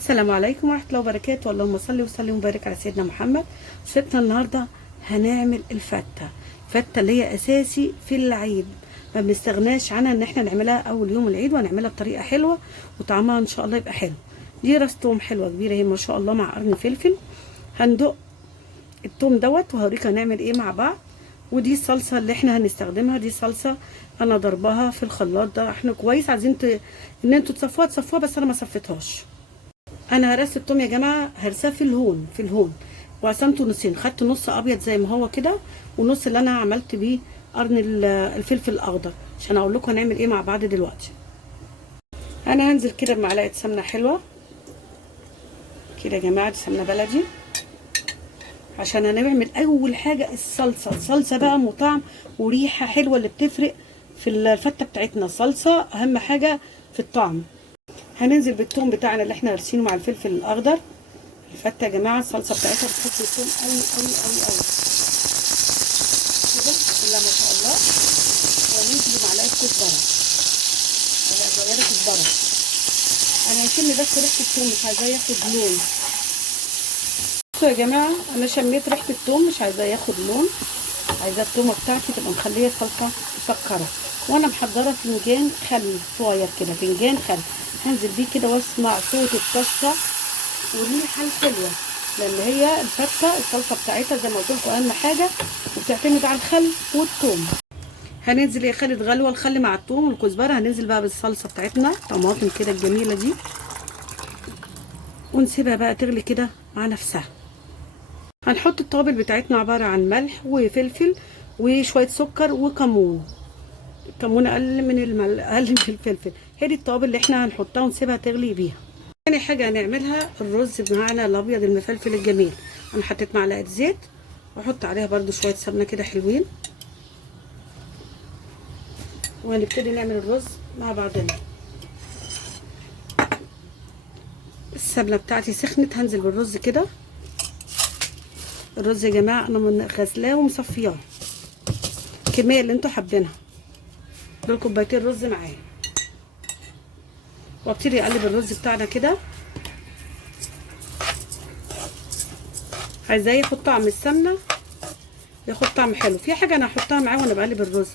السلام عليكم ورحمة الله وبركاته. اللهم صل وسلم وبارك على سيدنا محمد. وصفتنا النهاردة هنعمل الفتة. فتة اللي هي أساسي في العيد، ما بنستغناش عنها ان احنا نعملها اول يوم العيد، ونعملها بطريقة حلوة وطعمها ان شاء الله يبقى حلو. دي راس توم حلوة كبيرة اهي ما شاء الله مع قرن فلفل. هندق التوم دوت وهوريك هنعمل ايه مع بعض. ودي الصلصة اللي احنا هنستخدمها، دي صلصة انا ضربها في الخلاط ده احنا كويس. عايزين ان انتوا تصفوها بس انا ما صفيتهاش. انا هرست التوم يا جماعه، هرساه في الهون وقسمته نصين. خدت نص ابيض زي ما هو كده، ونص اللي انا عملت بيه قرن الفلفل الاخضر، عشان اقول لكم هنعمل ايه مع بعض دلوقتي. انا هنزل كده بمعلقه سمنه حلوه كده يا جماعه، دي سمنه بلدي، عشان هنعمل اول حاجه الصلصه بقى وطعم وريحه حلوه اللي بتفرق في الفته بتاعتنا. الصلصه اهم حاجه في الطعم. هننزل بالثوم بتاعنا اللي احنا هرسينه مع الفلفل الاخضر. الفته يا جماعه الصلصه بتاعتها بتحط الثوم قوي قوي قوي قوي كده، بسم الله ما شاء الله. وهننزل بمعلقه كزبره، معلقه صغيره كزبره. انا هيشم بس ريحه الثوم، مش عايزاه ياخد لون. بصوا يا جماعه، انا شميت ريحه الثوم، مش عايزاه ياخد لون. عايزاه الثومه بتاعتي تبقى مخليه الصلصه مسكره. وانا محضره فنجان خل صغير كده، فنجان خل هنزل بيه كده واسمع صوت الطشه والريحه الحلوه، لان هي الفته الصلصه بتاعتها زي ما قلت لكم اهم حاجه، وبتعتمد على الخل والثوم. هننزل يا خالد غلوه الخل مع الثوم والكزبره. هننزل بقى بالصلصه بتاعتنا طماطم كده الجميله دي، ونسيبها بقى تغلي كده مع نفسها. هنحط التوابل بتاعتنا عباره عن ملح وفلفل وشويه سكر وكمون. الكمون اقل من الفلفل. هي دي التوابل اللي احنا هنحطها ونسيبها تغلي بيها. تاني حاجه هنعملها الرز بتاعنا الابيض المفلفل الجميل. انا حطيت معلقه زيت، واحط عليها برده شويه سمنه كده حلوين، وهنبتدي نعمل الرز مع بعضنا. السمنه بتاعتي سخنت، هنزل بالرز كده. الرز يا جماعه انا غسلاه ومصفياه الكميه اللي انتوا حابينها. دول كوبايتين رز معايا، وابتدي اقلب الرز بتاعنا كده. عايزاه ياخد طعم السمنه، ياخد طعم حلو. في حاجه انا هحطها معاه وانا بقلب الرز،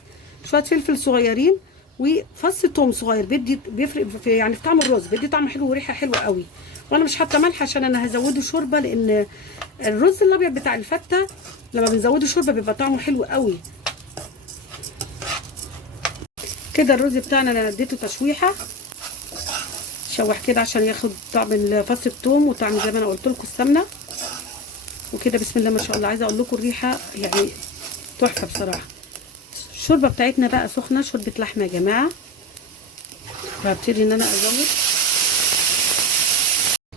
شويه فلفل صغيرين وفص ثوم صغير، بيفرق في يعني في طعم الرز، بيدي طعم حلو وريحه حلوه قوي. وانا مش حاطه ملح عشان انا هزوده شوربه، لان الرز الابيض بتاع الفته لما بنزوده شوربه بيبقى طعمه حلو قوي. كده الرز بتاعنا انا اديته تشويحه، شوح كده عشان ياخد طعم فص الثوم وطعم زي ما انا قلت لكم السمنه وكده. بسم الله ما شاء الله. عايزه اقول لكم الريحه يعني تحفه بصراحه. الشوربه بتاعتنا بقى سخنه، شوربه لحمه يا جماعه. فابتدي ان انا ازود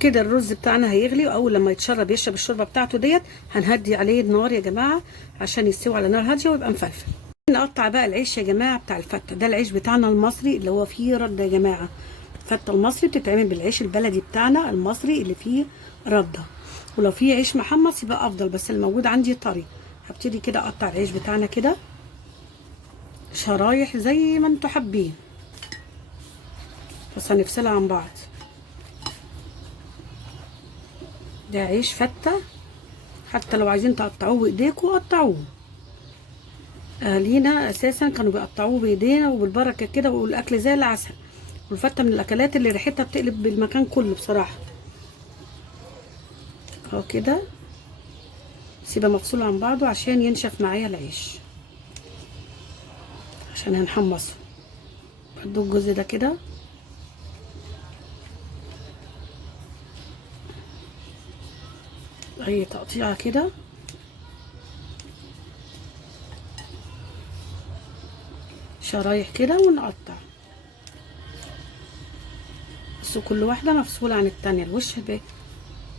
كده. الرز بتاعنا هيغلي، واول لما يتشرب يشرب الشوربه بتاعته ديت هنهدي عليه النار يا جماعه عشان يستوي على نار هاديه ويبقى مفلفل. نقطع بقى العيش يا جماعه بتاع الفته. ده العيش بتاعنا المصري اللي هو فيه رده يا جماعه. الفته المصري بتتعمل بالعيش البلدي بتاعنا المصري اللي فيه رده، ولو فيه عيش محمص يبقى افضل، بس الموجود عندي طري. هبتدي كده اقطع العيش بتاعنا كده شرايح زي ما انتوا حابين، بس هنفصلها عن بعض. ده عيش فته، حتى لو عايزين تقطعوه بايديكوا قطعوه. اهالينا اساسا كانوا بيقطعوه بايدينا وبالبركه كده، والاكل زي العسل. والفته من الاكلات اللي ريحتها بتقلب بالمكان كله بصراحه. اهو كده سيبها مفصوله عن بعضه عشان ينشف معايا العيش، عشان هنحمصه. بدو الجزء ده كده، اي تقطيعه كده، شرايح كده ونقطع. بس كل واحده مفصوله عن التانيه، الوش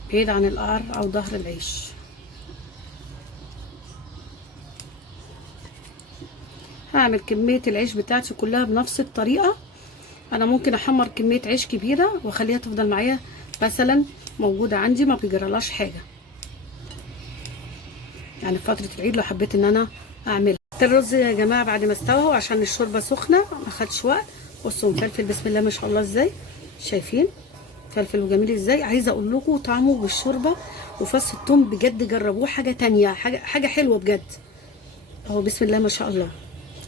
بعيد عن القعر او ظهر العيش. هعمل كميه العيش بتاعتي كلها بنفس الطريقه. انا ممكن احمر كميه عيش كبيره واخليها تفضل معايا مثلا موجوده عندي، ما بيجرالهاش حاجه يعني في فتره العيد لو حبيت ان انا اعملها. الرز يا جماعه بعد ما استوى عشان الشوربه سخنه ما خدش وقت. بصوا مفلفل بسم الله ما شاء الله ازاي، شايفين فلفل وجميل ازاي. عايزه اقول لكم طعمه بالشوربه وفص الثوم بجد جربوه، حاجه تانية، حاجه حلوه بجد اهو. بسم الله ما شاء الله.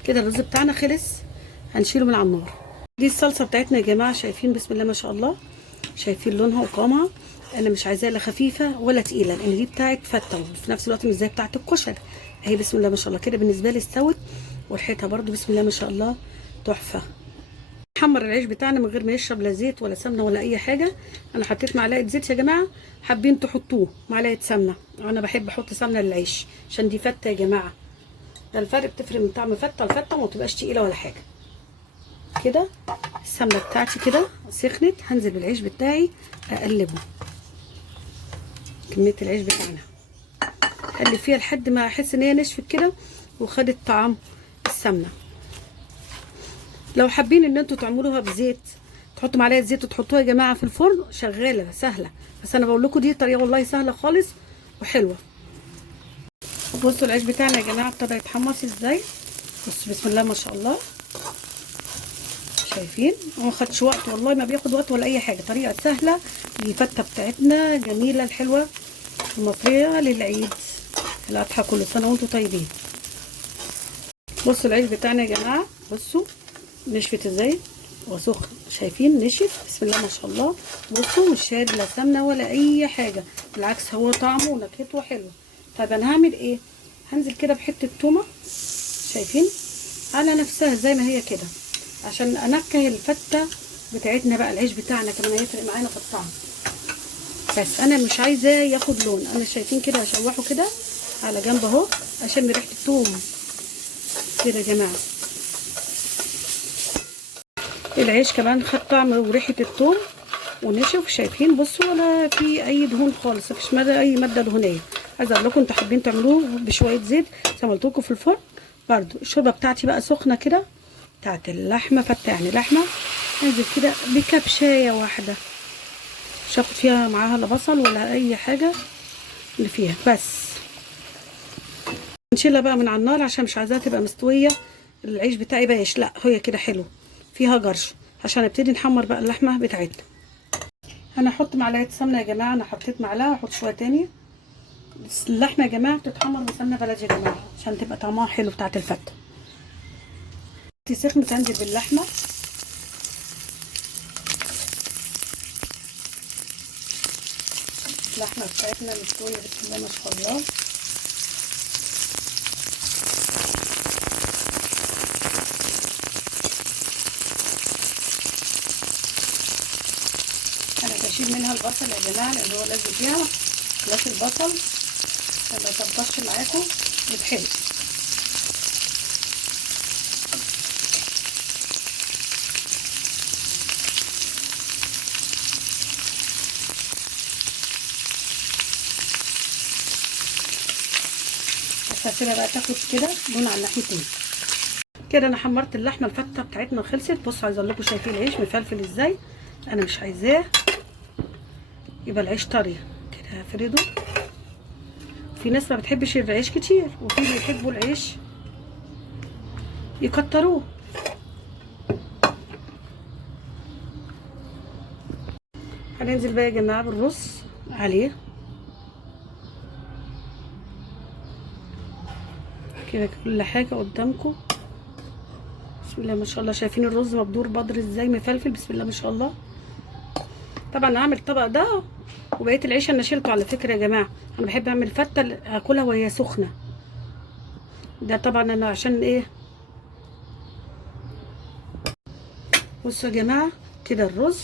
كده الرز بتاعنا خلص، هنشيله من على النار. دي الصلصه بتاعتنا يا جماعه، شايفين بسم الله ما شاء الله، شايفين لونها وقوامها. انا مش عايزاها لا خفيفه ولا تقيله، لان دي بتاعت فته وفي نفس الوقت مش زي بتاعت الكشري اهي. بسم الله ما شاء الله كده بالنسبه لي استوت، وريحتها برده بسم الله ما شاء الله تحفه. نحمر العيش بتاعنا من غير ما يشرب لا زيت ولا سمنه ولا اي حاجه. انا حطيت معلقه زيت يا جماعه، حابين تحطوه معلقه سمنه، انا بحب احط سمنه للعيش عشان دي فته يا جماعه. ده الفرق، بتفرق من طعم فته لفته وما تبقاش تقيله ولا حاجه. كده السمنه بتاعتي كده سخنت، هنزل بالعيش بتاعي اقلبه. كميه العيش بتاعنا اقلب فيها لحد ما احس ان هي نشفت كده وخدت طعم السمنه. لو حابين ان انتوا تعملوها بزيت، تحطوا معلقه زيت وتحطوها يا جماعه في الفرن، شغاله سهله، بس انا بقول لكم دي طريقه والله سهله خالص وحلوه. بصوا العيش بتاعنا يا جماعه ابتدى يتحمص ازاي. بصوا بسم الله ما شاء الله، شايفين هو ما خدش وقت والله، ما بياخد وقت ولا اي حاجه، طريقه سهله. دي فته بتاعتنا جميله الحلوه المصريه للعيد الاضحى، كل سنه وانتم طيبين. بصوا العيش بتاعنا يا جماعه، بصوا نشفت ازاي وسخن، شايفين نشف بسم الله ما شاء الله. بصوا مش شارب لا سمنه ولا اي حاجه، بالعكس هو طعمه ونكهته حلوه. طيب انا هعمل ايه؟ هنزل كده بحته تومه، شايفين على نفسها زي ما هي كده، عشان انكه الفته بتاعتنا بقى. العيش بتاعنا كمان هيفرق معانا في الطعم، بس انا مش عايزاه ياخد لون. انا شايفين كده هشوحه كده على جنب اهو عشان ريحه الثوم كده يا جماعه. العيش كمان خد طعم وريحه الثوم ونشف، شايفين بصوا ولا في اي دهون خالص، مفيش اي ماده دهنيه. عايزه اقول لكم انتوا حابين تعملوه بشويه زيت زي ما قلت لكم في الفرن برده. الشوربه بتاعتي بقى سخنه كده بتاعت اللحمه، فته يعني لحمه، انزل كده بكبشايه واحده، مش هاخد فيها معاها لا بصل ولا اي حاجه اللي فيها بس. نشيلها بقى من على النار عشان مش عايزاها تبقى مستويه. العيش بتاعي بايش، لا هي كده حلو فيها جرش، عشان نبتدي نحمر بقى اللحمه بتاعتنا. انا هحط معلقه سمنه يا جماعه، انا حطيت معلقه، هحط شويه تاني. بس اللحمه يا جماعه بتتحمر بسمنه بلدي يا جماعه عشان تبقى طعمها حلو بتاعت الفته. سخنت، انزل باللحمه، اللحمه بتاعتنا مستويه بسم الله ما شاء الله. انا بشيل منها البصل يا جماعه لان هو لازم فيها خلاص البصل ما يطبقش معاكم يتحرق. بس هسيبها بقى تاخد كده لون على الناحيتين كده. انا حمرت اللحمه، الفته بتاعتنا خلصت. بصوا عايزه اقول لكم شايفين العيش مفلفل ازاي، انا مش عايزاه يبقى العيش طري كده. هفرده، في ناس ما بتحبش العيش كتير وفي اللي يحبوا العيش يكتروه. هننزل بقى يا جماعه بالرز عليه كده، كل حاجه قدامكم بسم الله ما شاء الله. شايفين الرز مبدور بدر ازاي مفلفل بسم الله ما شاء الله. طبعا هعمل الطبق ده وبقيه العيش انا شيلته على فكره يا جماعه. انا بحب اعمل فته اكلها وهي سخنه، ده طبعا انا عشان ايه. بصوا يا جماعه كده الرز،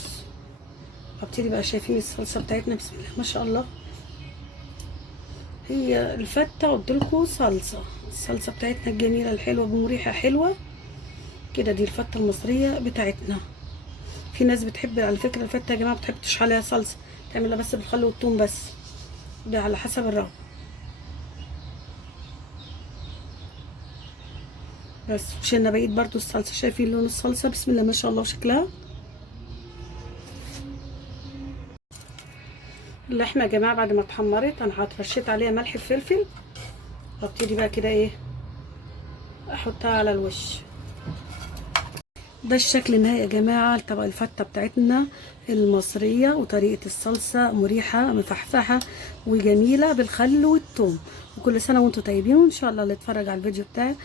هبتدي بقى شايفين الصلصه بتاعتنا بسم الله ما شاء الله. هي الفته قلت لكم صلصه، الصلصه بتاعتنا الجميله الحلوه بمريحه حلوه كده. دي الفته المصريه بتاعتنا. في ناس بتحب على فكره الفته يا جماعه بتحب تشرح عليها صلصه، تعملها بس بالخل والثوم بس، ده على حسب الرغبه. بس شلنا بقيت برضو الصلصه، شايفين لون الصلصه بسم الله ما شاء الله وشكلها. اللحمه يا جماعه بعد ما اتحمرت انا هتفرشيت عليها ملح وفلفل، هبتدي بقى كده ايه احطها على الوش. ده الشكل النهائي يا جماعه لطبق الفته بتاعتنا المصريه، وطريقه الصلصه مريحه مفحفحه وجميله بالخل والثوم. وكل سنه وانتم طيبين، وان شاء الله اللي يتفرج على الفيديو بتاعي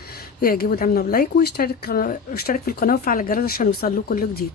ويعجبه دعمنا بلايك ويشترك في القناه ويفعل الجرس عشان يوصل له كل جديد.